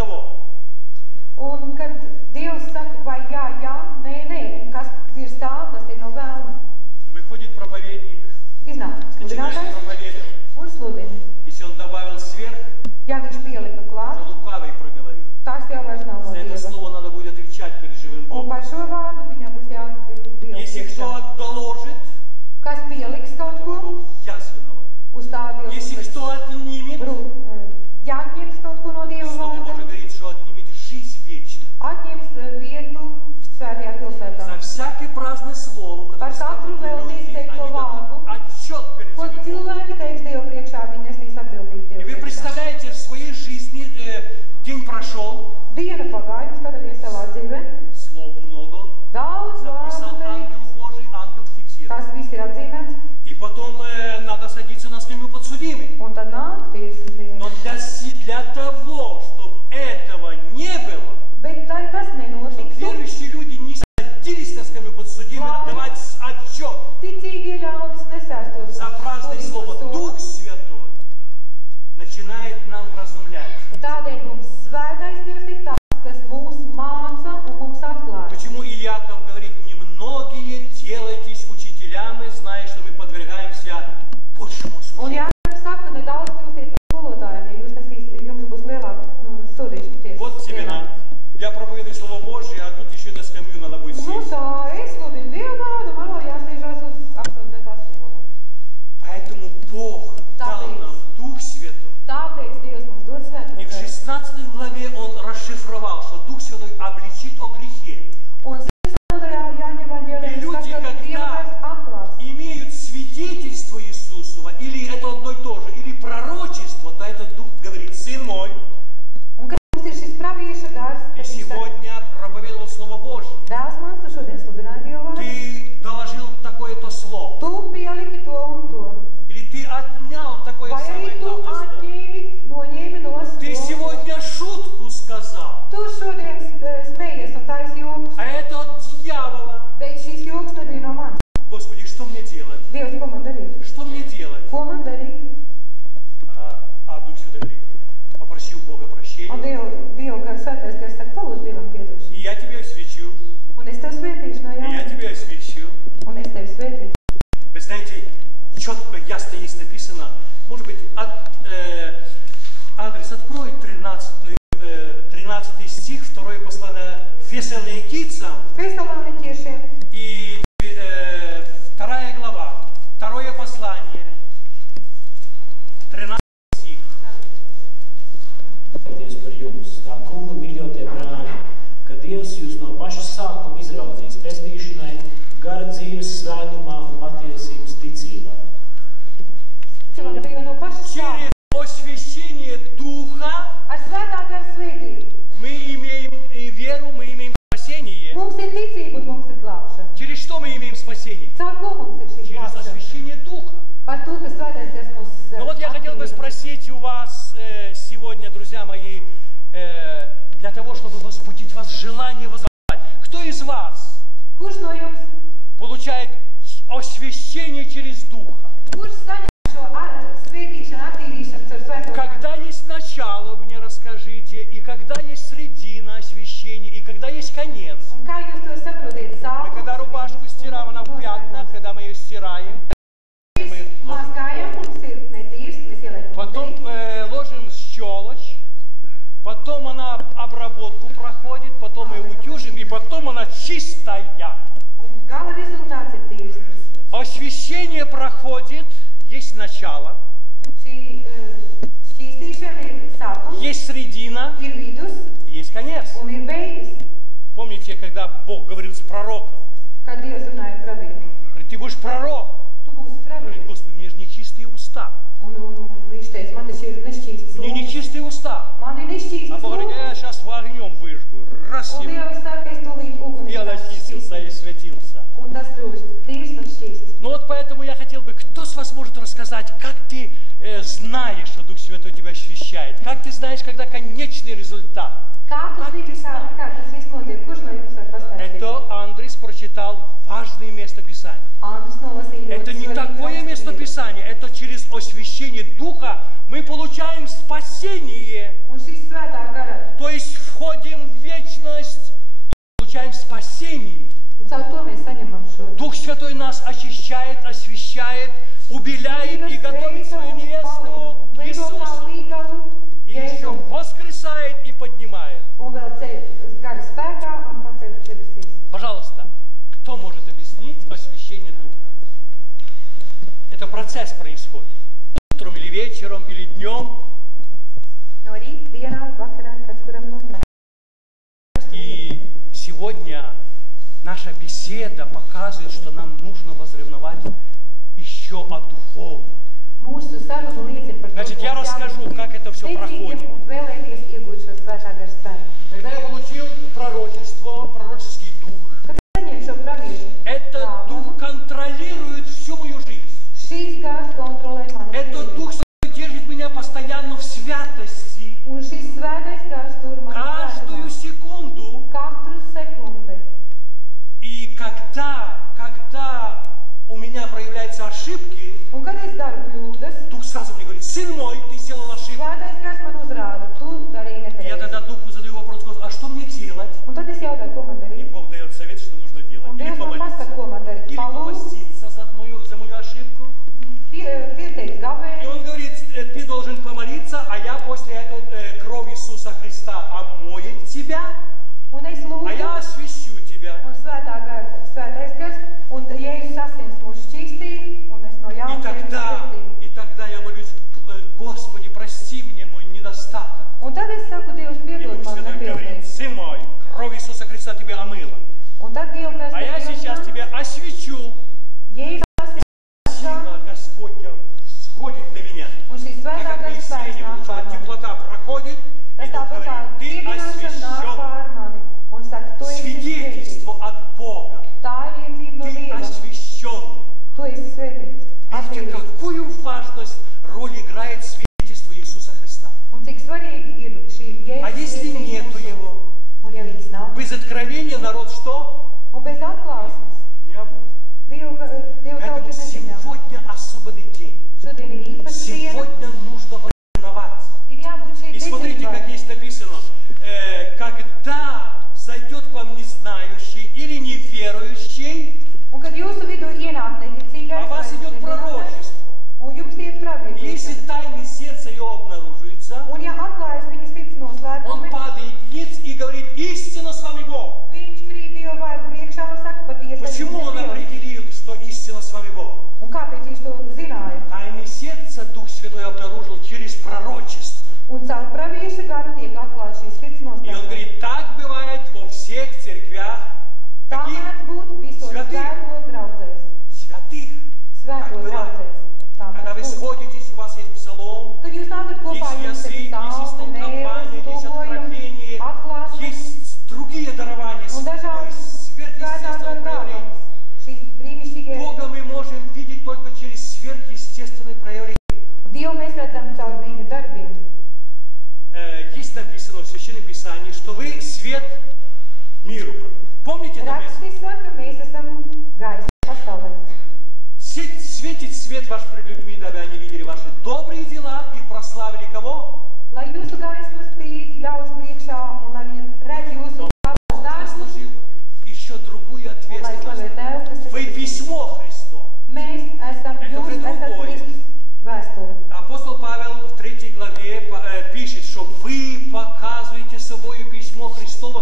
того? Un kad Dievs saka, vai jā, jā, nē, nē, un kas virs tā, tas ir no vēlna. Выходит проповедник, Iznāk начинает sludinātājs проповедовать. un sludina. Если он добавил сверх, Ja viņš pielika klāt, уже лукавый проговорил. tas jau vairs nav no За это Dieva. слово надо будет отвечать перед живым Un Богом. par šo vārdu viņam būs jāatbild Dievu Если priekšā. кто доложит, Kas pieliks kaut то ko, Бог язвенного. uz tā Dievs Если uzliks кто отнимет, ja atņems kaut ko no Dieva Слово vārda, Божие говорит, что отнимет жизнь вечную. atņems vietu svētajā pilsētā. За всякое праздное слово, Par которое katru скажут vēl люди, neizteikto они vārdu, дадут отчет перед ko живым Богом. cilvēki teiks Dievu priekšā, viņi nesīs atbildību И Dievu вы priekšā. представляете, в своей жизни день прошел, Diena pagāja, skatāties savā dzīvē, слов много, daudz записал vārdu ангел teikt, Божий, ангел фиксирует. tas viss ir atzīmēts, И потом надо садиться на скамью подсудимых. un tad nāk tiesas diena. Но для того, чтобы этого не было, Bet lai tas чтобы nenotiktu, верующие люди не садились на скамью подсудимых, отдавать отчет ticīgie ļaudis nesēstos за праздное слово. Дух Святой начинает нам вразумлять. Tādēļ mums svētais Dievs ir tas, kas mūs māca un mums atklāja. Почему и Иаков говорит, немногие делайтесь учителями, зная, что мы подвергаемся большему Un осуждению. Jānis saka, nedaudz kļūstiet par skolotājiem, ja jums būs lielāka sodīšana tiesa. Вот семена. Я проповедую Слово Божье, а тут еще на скамью надо будет Nu сесть. tā, es sludinu Dievu vārdu, man vēl jāsēžās uz apsaudzētā solu. Поэтому Бог дал нам Дух Святой. Tāpēc Dievs mums dod svēto И в garu. 16 главе Он расшифровал, что Дух Святой обличит о грехе. Un 16. Jāņa evaņģēlijā И люди, saka, ka Dieva когда gars atklās. имеют свидетельство Иисусова, или это одно и то же, или пророчество, то этот Дух говорит, сын мой, Un kad mums ir šis pravieša gars, ты tad viņš saka, сегодня проповедовал Слово Божье. dēls mans, tu šodien sludināji Dievu vārdu. Ты доложил такое-то слово. Tu pieliki to un to. Или ты отнял такое Vai самое arī tu главное слово. noņēmi nost Ты to. сегодня шутку сказал, Tu šodien smējies un taisi joks, а это от дьявола. bet šis joks nebija no manis. Господи, что мне делать? Dievs, ko man darīt? Что мне делать? Ko man darīt? А Дух Святой говорит, попроси у Бога прощения, Un Dievu gars svētais gars saka, palūdz Dievam piedošanu. и я тебя освячу, Un es tev svētīšu no и я jauna. тебя освящу. Un es tevi svētīšu. Вы знаете, четко, ясно есть написано, может быть, Андрес, открой 13 стих, 2 послание Фессалоникийцам, Фессалоникийцам и 2 глава, 2 послание, 13 стих. Par jums, kā kunga mīļotie brāļi, ka Dievs jūs no paša sākuma izraudzījis pestīšanai, gara dzīves svētumā un patiesības ticībā. Через освящение Духа Ar svētā gara svētību мы имеем и веру, мы имеем спасение. mums ir ticība un mums ir glābšana. Через что мы имеем спасение? Caur ko mums ir šī Через glābšana? освящение Духа. Par to, ka svētais gars mūs Ну вот я хотел бы aktīvi. спросить у вас сегодня, друзья мои, для того, чтобы возбудить вас желание воззвать. Кто из вас Kurš no jums, получает освящение через Духа? kurš saņem šo svētīšanu, attīrīšanu caur svēto garu? Когда есть начало, вы мне расскажите, и когда есть средина освящения, и когда есть конец. Un kā jūs to saprotiet? Мы Sākums, когда рубашку стираем, она в пятнах, когда мы ее стираем, мы ложим, Mazgājam, mums ir netīrs, mēs ieliekam потом ūdenī. ложим щелочь, потом она обработку проходит, потом мы утюжим, и потом она чистая. Un gala rezultāts ir tīrs. Освящение проходит, есть начало, Šī šķīstīšana ir sākums, есть средина, ir vidus есть конец. un ir beigas. Помните, когда Бог говорил с пророком? Kad Dievs runāja ar pravieku, Говорит, ты будешь пророк. tu būsi Говорит, pravietis. Господи, мне же nečistые уста. Un viņš teica, man taču ir nešķīsts Мне lūgas. нечистые уста. Man ir А nešķīsts Бог говорит, lūgas. я сейчас огнем выжгу. Раз Un и Dievs saka, es tūlīt ugunī я очистился и святился. Un tas kļūst tīrs un šķīsts. Ну вот поэтому я хотел бы, кто с вас может рассказать, как ты знаешь, что Дух Святой тебя освящает? Как ты знаешь, когда конечный результат? Kā tas viss notiek? Kurš no jums var pastāstīt? Это Андрес прочитал важное место Писания. Andris nolasīja Это ļoti не svarīgu такое место raksturvietu. Писания, это через освящения Духа мы получаем спасение. Un šis svētā gara, То есть входим в вечность, получаем спасение. un caur to mēs saņemam šo. Дух Святой нас очищает, освящает, убеляет и готовит свою невесту к Veido kā Иисусу. līgavu, И еще Jēzu, воскресает и поднимает. un vēl ceļ gara spēkā un paceļ debesīs. Пожалуйста, кто может объяснить освящение Духа? Это процесс происходит. Утром или вечером, или днем. No rīta, dienā, vakarā, kad kuram notiek. И сегодня наша беседа показывает, что нам нужно возревновать еще о духовном. Mūsu saruna liecina par to, Значит, я расскажу, как это все проходит. un vēlēties iegūt šo svētā gara spēku. Когда я получил пророчество, пророческий дух, Kad saņem šo praviešu этот dāvanu, дух контролирует всю мою жизнь. šīs gars kontrolē manu Этот dzīvi. дух держит меня постоянно в святости. Un šis svētais gars tur mani Каждую svētumā. секунду. Katru sekundi. И когда у меня проявляются ошибки, Un kad es daru kļūdas, Дух сразу мне говорит: сын мой, ты сделал ошибку. svētais gars man uzrāda, tu darīji И я nepareizi. тогда Духу задаю вопрос: Господи, а что мне делать? Un tad es jautāju, ko man И darīt. Бог дает совет, что нужно делать. Un Или Dievs man pasaka, ko man darīt. или попаститься за мою ошибку. Pieteic И gavēju. Он говорит: ты должен помолиться, а я после этого кровь Иисуса Христа омоет тебя, Un es а lūdzu, я освящу тебя. un svētais gars, un Jēzus asins mūs šķīstīja, un es no И jauna тогда я молюсь: Господи, прости мне мой недостаток. Un tad es saku, Dievs, И piedod Дух man Святой говорит: nepilnību. сын мой, кровь Иисуса Христа тебя омыла. Un tad Dievs, kas А я сейчас тебя освячу. Jēzus asins, Сила Господня сходит на меня. un šī Так svētā как gara spēks исцеление nāk получила, pār mani. теплота проходит, и Tas Дух tāpat kā говорит: ты dziedināšana nāk освящен. pār mani un saka, tu esi svētīts. Свидетельство от Бога. Tā ir liecība no Ты Dieva. освященный. Tu esi svētīts. Видите, Attīrīts. какую важность роль играет свидетельство Иисуса Христа. Un cik svarīgi ir šī Jēzus А если liecība нету mūsos. его? Un ja viņas nav, Без откровения народ что? un bez atklāsmes, Не обуздан. Dievu Поэтому tauta neziņā. сегодня особенный день. Šodien ir īpaša diena, Сегодня нужно ревноваться. ir jābūt šī И смотрите, как dedzībai. есть написано: когда зайдет к вам незнающий или неверующий, Un kad jūsu vidū ienāk neticīgais, а вас идет vai nezinātājs, пророчество. un jums iet Если pravietīšana, тайны сердца его обнаруживаются, un ja atklājas viņa sirds он noslēpumi, падает ниц и говорит: истинно с вами Бог. viņš krīt Dievu vārdu priekšā un saka, patiesi tas Почему он ir Dievs. определил, что истинно с вами Бог? Un kāpēc viņš to zināja? Тайны сердца Дух Святой обнаружил через пророчество. Un caur pravieša garu tiek atklāt šīs sirds И он noslēpumi. говорит: так бывает во всех церквях. Tā Каких? mēdz būt visos Svētī. svēto draudzēs. Святых. Svēto Так бывает. draudzēs. Tā Когда вы mēdz būt. сходитесь, у вас есть псалом, Kad jūs nākat kopā, есть jums язык, ir есть salmi, истолкование, mēles, есть откровение, tulkojums, atklāsmes есть другие дарования, un то dažādas есть svētā сверхъестественное gara проявление. dāvanas. Šīs brīnišķīgie Бога мы можем видеть только через сверхъестественное проявление. Dievu mēs redzam caur viņa darbiem. Есть написано в Священном Писании, что вы свет миру. Помните это место? Raksti saka, mēs esam gaisa pasaulē. Светит свет ваш пред людьми, дабы они видели ваши добрые дела и прославили кого? Lai jūsu gaisma spīd ļaužu priekšā un lai viņi redz jūsu labos darbus Заслужил еще другую un lai ответственность. slavē Tevu, kas ir Вы visur. письмо Христово. Mēs esam, Это jūs уже esat другое. Kristus vēstule. Апостол Павел в 3 главе пишет, что вы показываете собой письмо Христово